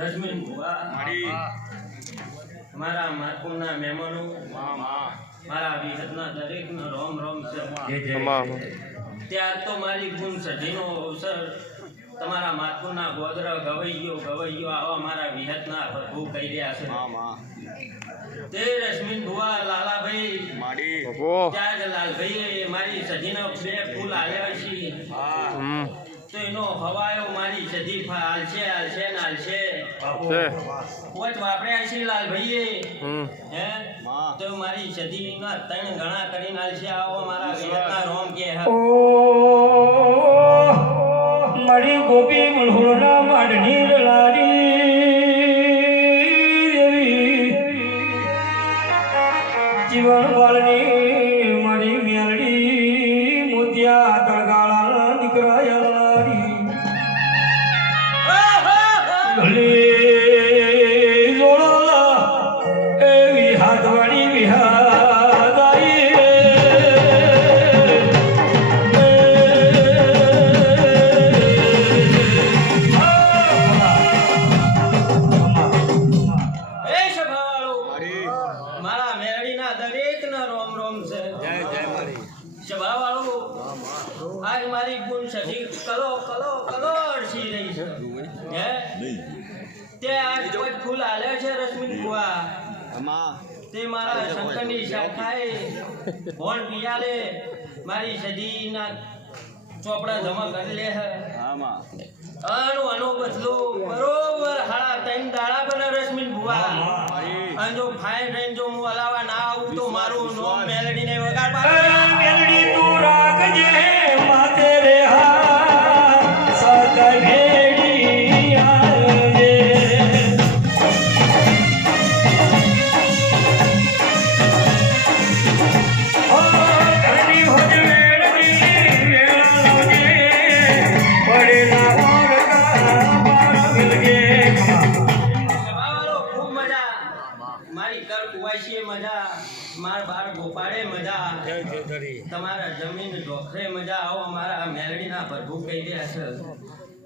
રશ્મિન મારા માતૃના મહેમાનો મારા વિહતના દરેકનો રોમ રોમ છે ત્યાર તો મારી ગુણ સઢીનો અવસર તમારા માતૃના ગોદર ગવૈયો આવા મારા વિહતના પ્રભુ કહી રહ્યા છે તે રશ્મિન ભુવા લાલાભાઈ ત્યાગ લાલભાઈએ મારી સજીનો 2 ફૂલ આલ્યા છે તો એનો હવાયો મારી સજી હાલશે પોચ વાપર્યા છે લાલભાઈએ હે તો મારી સજીના 3 ગણા કરીને હાલશે આવો મારા વિહતના રોમ કે મારી ગોપી મણોના માડની રળારી જીવન વાળની મારી મેલડી મોતિયા તળગાળા નીકળાયારી ભલે જોડોલા એવી હાથવાળી વિહાદાઈ आज मारी गुण सदी कलो अड़सी रही है हैं ते आज कोई फूल आले छे रश्मिन बुआ ते मारा शंकरनी शाखाए भोण पियाले मारी सदी ना ચોપડા જમા કરી લે હે આનો બદલો બરોબર હાડા 3 દાડા બને રશ્મિન ભુવા અને જો ફાઈન રેન્જ જો હું અલાવા ના આવું તો મારું નો મેલડી ને વગાડ મેલડી તું રાખજે માથે રે હા સદભેડી આવજે ઓ ઘણી હોજ મેલડી વેળા લાવજે પડેલા ઓરકા મારા મિલગે સવાલો ખૂબ મજા મારી કર કુવાશીએ મજા માર બાર ગોપાળે મજા તમારા જમીન ઢોખરે મજા આવો મારા મેલડીના પ્રભુ કહી રહ્યા છે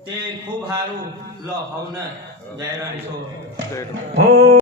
તે ખૂબ સારું લો હવને જયરાણી છો